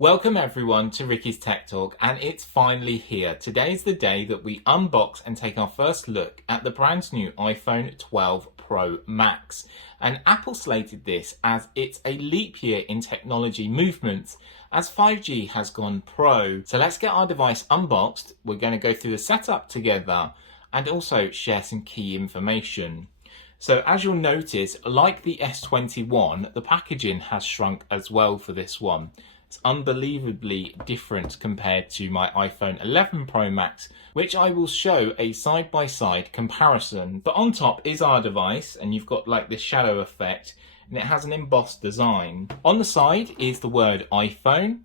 Welcome everyone to Ricky's Tech Talk, and it's finally here. Today is the day that we unbox and take our first look at the brand new iPhone 12 Pro Max. And Apple slated this as it's a leap year in technology movements as 5G has gone pro. So let's get our device unboxed. We're going to go through the setup together and also share some key information. So as you'll notice, like the S21, the packaging has shrunk as well for this one. It's unbelievably different compared to my iPhone 11 Pro Max, which I will show a side-by-side comparison. But on top is our device, and you've got like this shadow effect, and it has an embossed design. On the side is the word iPhone,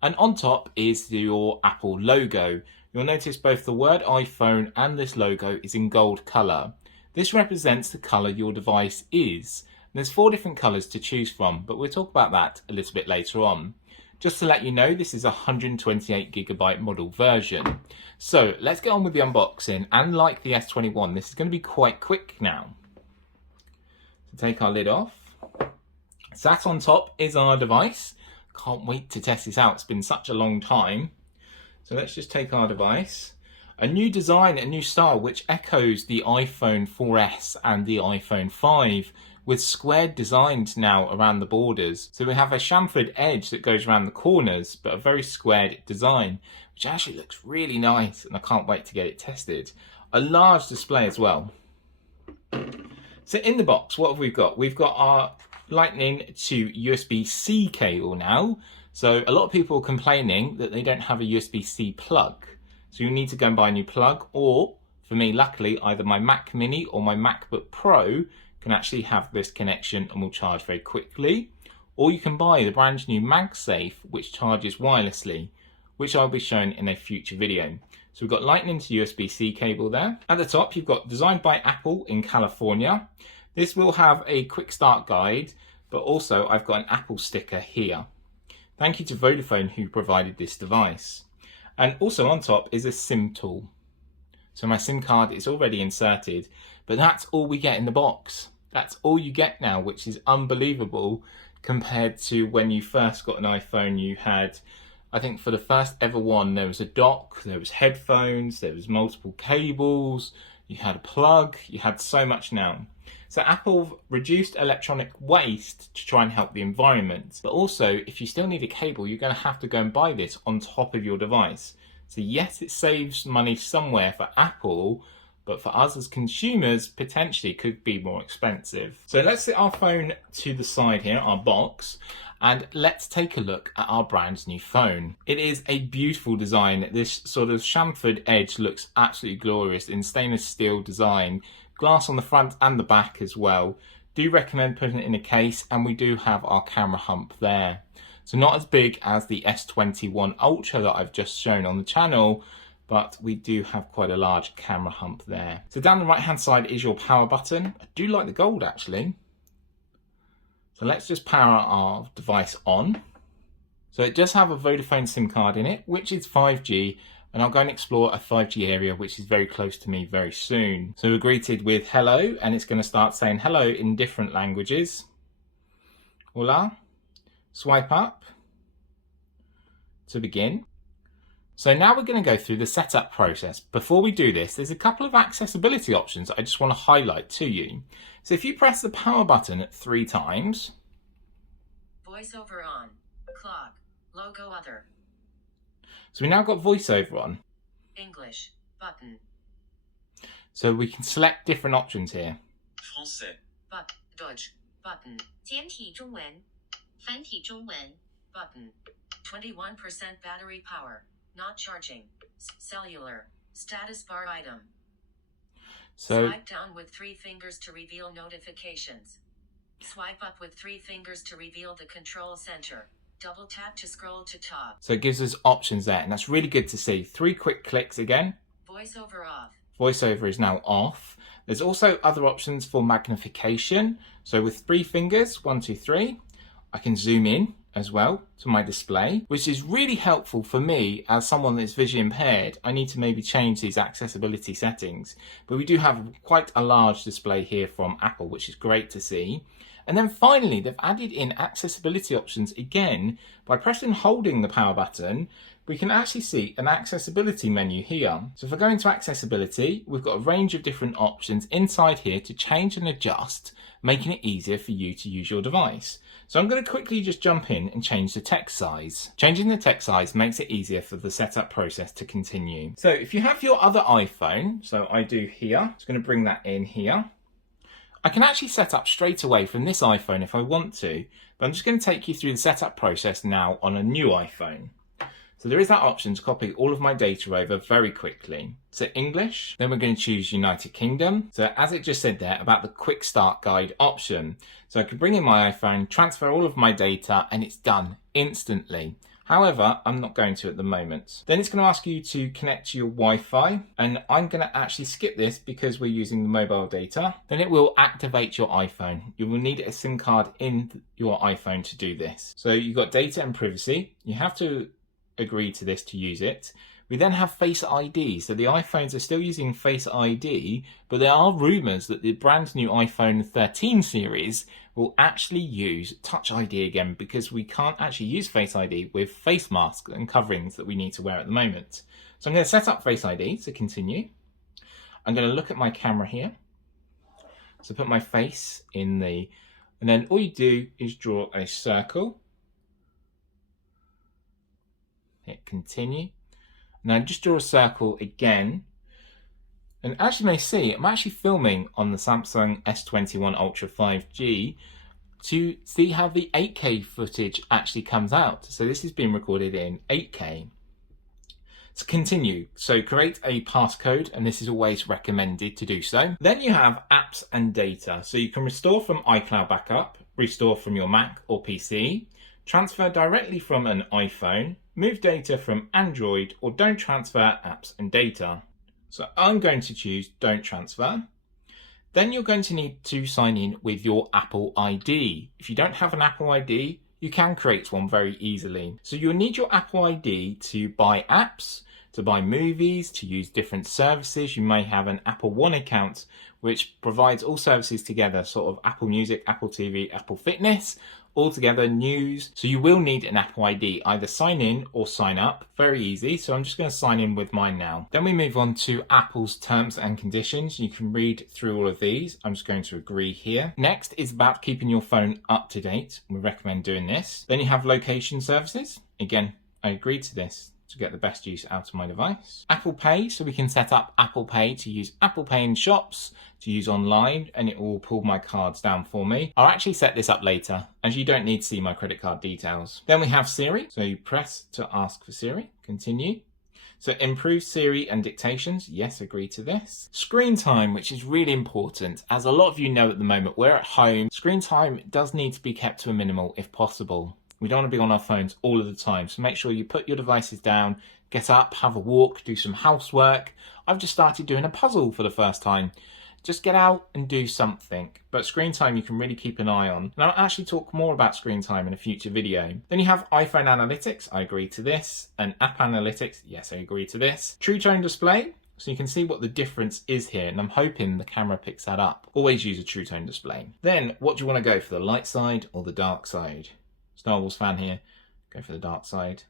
and on top is your Apple logo. You'll notice both the word iPhone and this logo is in gold colour. This represents the colour your device is. There's 4 different colours to choose from, but we'll talk about that a little bit later on. Just to let you know, this is a 128GB model version. So let's get on with the unboxing, and like the S21, this is going to be quite quick now. So take our lid off. Sat on top is our device. Can't wait to test this out, it's been such a long time. So let's just take our device. A new design, a new style, which echoes the iPhone 4S and the iPhone 5, with squared designs now around the borders. So we have a chamfered edge that goes around the corners, but a very squared design, which actually looks really nice, and I can't wait to get it tested. A large display as well. So in the box, what have we got? We've got our Lightning to USB-C cable now. So a lot of people are complaining that they don't have a USB-C plug. So you need to go and buy a new plug, or for me, luckily, either my Mac Mini or my MacBook Pro can actually have this connection and will charge very quickly. Or you can buy the brand new MagSafe, which charges wirelessly, which I'll be showing in a future video. So we've got Lightning to USB-C cable there. At the top, you've got designed by Apple in California. This will have a quick start guide, but also I've got an Apple sticker here. Thank you to Vodafone who provided this device. And also on top is a SIM tool. So my SIM card is already inserted, but that's all we get in the box. That's all you get now, which is unbelievable compared to when you first got an iPhone. You had, I think for the first ever one, there was a dock, there was headphones, there was multiple cables, you had a plug, you had so much now. So Apple reduced electronic waste to try and help the environment. But also, if you still need a cable, you're going to have to go and buy this on top of your device. So yes, it saves money somewhere for Apple, but for us as consumers, potentially could be more expensive. So let's set our phone to the side here, our box, and let's take a look at our brand new phone. It is a beautiful design. This sort of chamfered edge looks absolutely glorious in stainless steel design. Glass on the front and the back as well. Do recommend putting it in a case, and we do have our camera hump there. So not as big as the S21 Ultra that I've just shown on the channel, but we do have quite a large camera hump there. So down the right hand side is your power button. I do like the gold actually. So let's just power our device on. So it does have a Vodafone SIM card in it, which is 5G, and I'll go and explore a 5G area which is very close to me very soon. So we're greeted with hello, and it's going to start saying hello in different languages. Hola. Swipe up to begin. So now we're going to go through the setup process. Before we do this, there's a couple of accessibility options I just want to highlight to you. So if you press the power button 3 times. Voiceover on. Clock. Logo other. So we now got voiceover on. English. Button. So we can select different options here. Français. But. Deutsch. Button. 简体中文繁体中文 Button. 21% battery power. Not charging. Cellular. Status bar item. So Swipe down with 3 fingers to reveal notifications. Swipe up with 3 fingers to reveal the control center. Double tap to scroll to top. So it gives us options there, and that's really good to see. 3 quick clicks again. Voiceover off. Voiceover is now off. There's also other options for magnification. So with 3 fingers, 1, 2, 3, I can zoom in as well to my display, which is really helpful for me as someone that's visually impaired. I need to maybe change these accessibility settings, but we do have quite a large display here from Apple, which is great to see. And then finally, they've added in accessibility options again. By pressing and holding the power button, we can actually see an accessibility menu here. So if I go into accessibility, we've got a range of different options inside here to change and adjust, making it easier for you to use your device. So I'm going to quickly just jump in and change the text size. Changing the text size makes it easier for the setup process to continue. So if you have your other iPhone, so I do here, just going to bring that in here. I can actually set up straight away from this iPhone if I want to, but I'm just going to take you through the setup process now on a new iPhone. So there is that option to copy all of my data over very quickly. So English, then we're going to choose United Kingdom. So as it just said there about the quick start guide option. So I can bring in my iPhone, transfer all of my data, and it's done instantly. However, I'm not going to at the moment. Then it's going to ask you to connect to your Wi-Fi, and I'm going to actually skip this because we're using the mobile data. Then it will activate your iPhone. You will need a SIM card in your iPhone to do this. So you've got data and privacy. You have to agree to this to use it. We then have Face ID. So the iPhones are still using Face ID, but there are rumours that the brand new iPhone 13 series will actually use Touch ID again, because we can't actually use Face ID with face masks and coverings that we need to wear at the moment. So I'm going to set up Face ID to continue. I'm going to look at my camera here. So put my face in the, and then all you do is draw a circle. Hit continue. Now just draw a circle again. And as you may see, I'm actually filming on the Samsung S21 Ultra 5G to see how the 8K footage actually comes out. So this is being recorded in 8K. To continue, so create a passcode, and this is always recommended to do so. Then you have apps and data. So you can restore from iCloud backup, restore from your Mac or PC, transfer directly from an iPhone, move data from Android, or don't transfer apps and data. So I'm going to choose don't transfer. Then you're going to need to sign in with your Apple ID. If you don't have an Apple ID, you can create one very easily. So you'll need your Apple ID to buy apps, to buy movies, to use different services. You may have an Apple One account, which provides all services together, sort of Apple Music, Apple TV, Apple Fitness, all together, news. So you will need an Apple ID, either sign in or sign up. Very easy. So I'm just going to sign in with mine now. Then we move on to Apple's terms and conditions. You can read through all of these. I'm just going to agree here. Next is about keeping your phone up to date. We recommend doing this. Then you have location services. Again, I agree to this to get the best use out of my device. Apple Pay, so we can set up Apple Pay to use Apple Pay in shops, to use online, and it will pull my cards down for me. I'll actually set this up later, as you don't need to see my credit card details. Then we have Siri, so you press to ask for Siri, continue. So improve Siri and dictations, yes, agree to this. Screen time, which is really important. As a lot of you know at the moment, we're at home. Screen time does need to be kept to a minimal if possible. We don't want to be on our phones all of the time, so make sure you put your devices down, get up, have a walk, do some housework. I've just started doing a puzzle for the first time. Just get out and do something. But screen time you can really keep an eye on. And I'll actually talk more about screen time in a future video. Then you have iPhone Analytics, I agree to this. And App Analytics, yes, I agree to this. True Tone Display, so you can see what the difference is here, and I'm hoping the camera picks that up. Always use a True Tone display. Then, what do you want to go for, the light side or the dark side? Star Wars fan here, go for the dark side.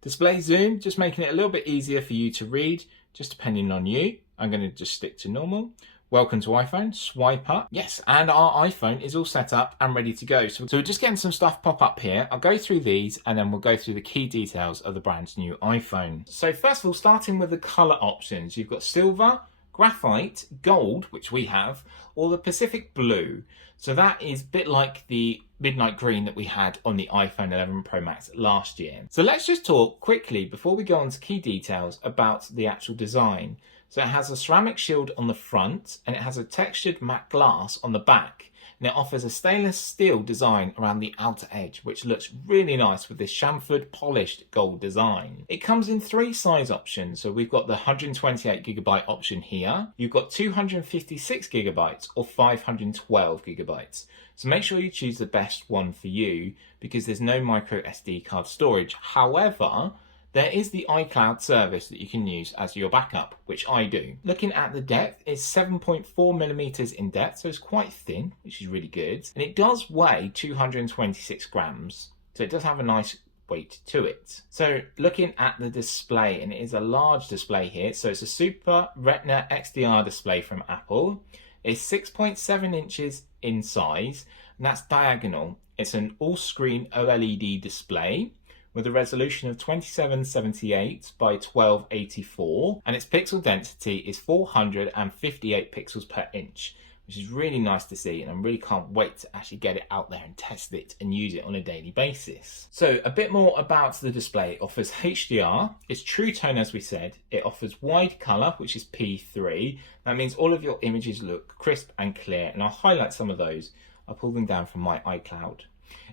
Display zoom, just making it a little bit easier for you to read, just depending on you. I'm going to just stick to normal. Welcome to iPhone, swipe up. Yes, and our iPhone is all set up and ready to go. So we're just getting some stuff pop up here. I'll go through these and then we'll go through the key details of the brand new iPhone. So first of all, starting with the color options, you've got silver, graphite, gold, which we have, or the Pacific blue. So that is a bit like the midnight green that we had on the iPhone 11 Pro Max last year. So let's just talk quickly before we go on to key details about the actual design. So it has a ceramic shield on the front and it has a textured matte glass on the back. And it offers a stainless steel design around the outer edge, which looks really nice with this chamfered polished gold design. It comes in 3 size options. So we've got the 128GB option here. You've got 256GB or 512GB. So make sure you choose the best one for you because there's no micro SD card storage. However, there is the iCloud service that you can use as your backup, which I do. Looking at the depth, it's 7.4 millimeters in depth, so it's quite thin, which is really good. And it does weigh 226 grams, so it does have a nice weight to it. So looking at the display, and it is a large display here, so it's a Super Retina XDR display from Apple. It's 6.7 inches in size, and that's diagonal. It's an all-screen OLED display with a resolution of 2778 by 1284, and its pixel density is 458 pixels per inch, which is really nice to see, and I really can't wait to actually get it out there and test it and use it on a daily basis. So a bit more about the display. It offers HDR, it's True Tone as we said, it offers wide colour, which is P3. That means all of your images look crisp and clear, and I'll highlight some of those. I'll pull them down from my iCloud.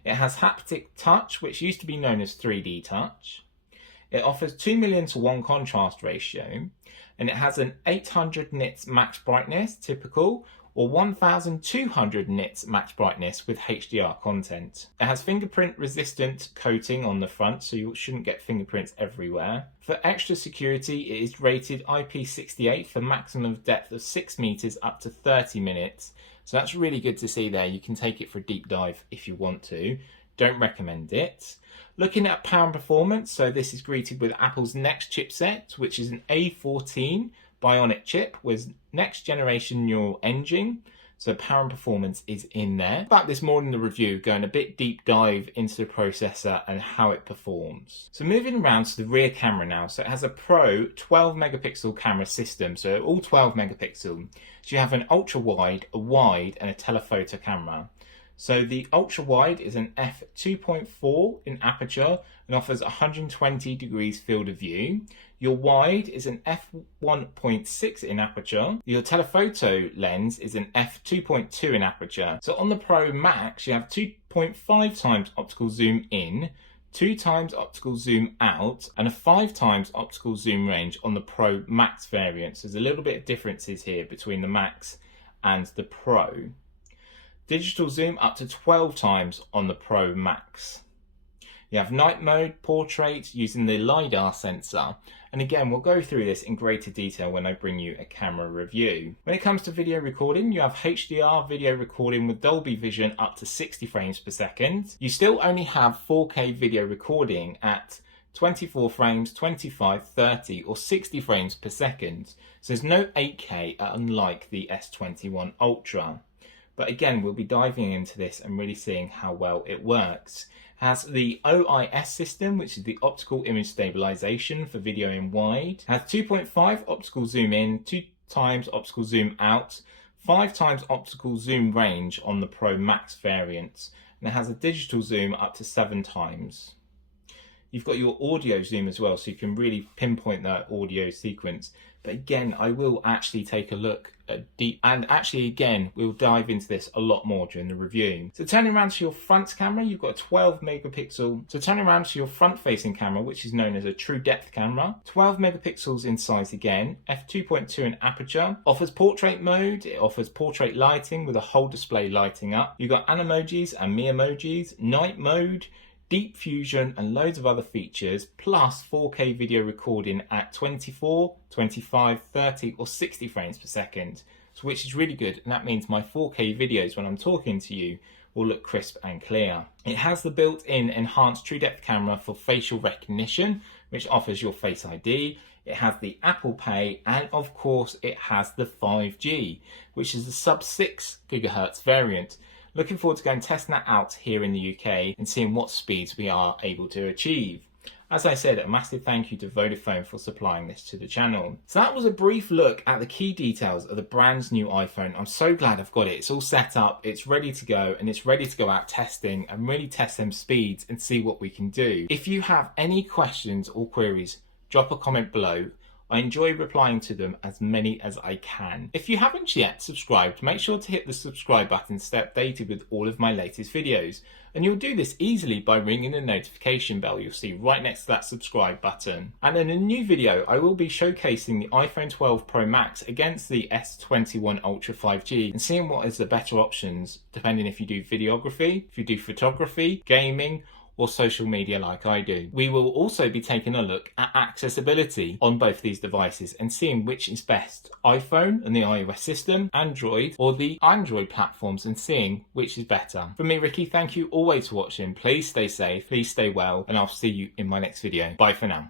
It has haptic touch, which used to be known as 3D touch. It offers 2:1 contrast ratio, and it has an 800 nits max brightness, typical, or 1200 nits max brightness with HDR content. It has fingerprint resistant coating on the front, so you shouldn't get fingerprints everywhere. For extra security, it is rated IP68 for maximum depth of 6 meters up to 30 minutes. So that's really good to see there. You can take it for a deep dive if you want to. Don't recommend it. Looking at power and performance, so this is greeted with Apple's next chipset, which is an A14 Bionic chip with next generation neural engine. So power and performance is in there. About this more in the review, going a bit deep dive into the processor and how it performs. So moving around to the rear camera now. So it has a Pro 12 megapixel camera system. So all 12 megapixel. So you have an ultra wide, a wide and a telephoto camera. So the ultra wide is an f2.4 in aperture and offers 120 degrees field of view. Your wide is an f1.6 in aperture. Your telephoto lens is an f2.2 in aperture. So on the Pro Max, you have 2.5 times optical zoom in, 2 times optical zoom out, and a 5 times optical zoom range on the Pro Max variant. So there's a little bit of differences here between the Max and the Pro. Digital zoom up to 12 times on the Pro Max. You have night mode, portrait, using the LiDAR sensor. And again, we'll go through this in greater detail when I bring you a camera review. When it comes to video recording, you have HDR video recording with Dolby Vision up to 60 frames per second. You still only have 4K video recording at 24 frames, 25, 30 or 60 frames per second. So there's no 8K unlike the S21 Ultra. But again, we'll be diving into this and really seeing how well it works. It has the OIS system, which is the optical image stabilization for video in wide. It has 2.5 optical zoom in, 2 times optical zoom out, 5 times optical zoom range on the Pro Max variant. And it has a digital zoom up to 7 times. You've got your audio zoom as well, so you can really pinpoint that audio sequence. But again, I will actually take a look at deep, and actually again, we'll dive into this a lot more during the review. So turning around to your front camera, you've got a 12 megapixel. So turning around to your front facing camera, which is known as a true depth camera, 12 megapixels in size again, f2.2 in aperture, offers portrait mode, it offers portrait lighting with a whole display lighting up. You've got animojis and me emojis, night mode, deep fusion and loads of other features, plus 4K video recording at 24, 25, 30 or 60 frames per second, so which is really good, and that means my 4K videos when I'm talking to you will look crisp and clear. It has the built-in enhanced true depth camera for facial recognition, which offers your Face ID. It has the Apple Pay, and of course it has the 5G, which is the sub 6 GHz variant. Looking forward to going testing that out here in the UK and seeing what speeds we are able to achieve. As I said, a massive thank you to Vodafone for supplying this to the channel. So that was a brief look at the key details of the brand new iPhone. I'm so glad I've got it. It's all set up, it's ready to go, and it's ready to go out testing and really test them speeds and see what we can do. If you have any questions or queries, drop a comment below. I enjoy replying to them as many as I can. If you haven't yet subscribed, make sure to hit the subscribe button to stay updated with all of my latest videos. And you'll do this easily by ringing the notification bell you'll see right next to that subscribe button. And in a new video, I will be showcasing the iPhone 12 Pro Max against the S21 Ultra 5G and seeing what is the better options depending if you do videography, if you do photography, gaming, or social media like I do. We will also be taking a look at accessibility on both these devices and seeing which is best, iPhone and the iOS system, Android or the Android platforms, and seeing which is better. From me, Ricky, thank you always for watching. Please stay safe, please stay well, and I'll see you in my next video. Bye for now.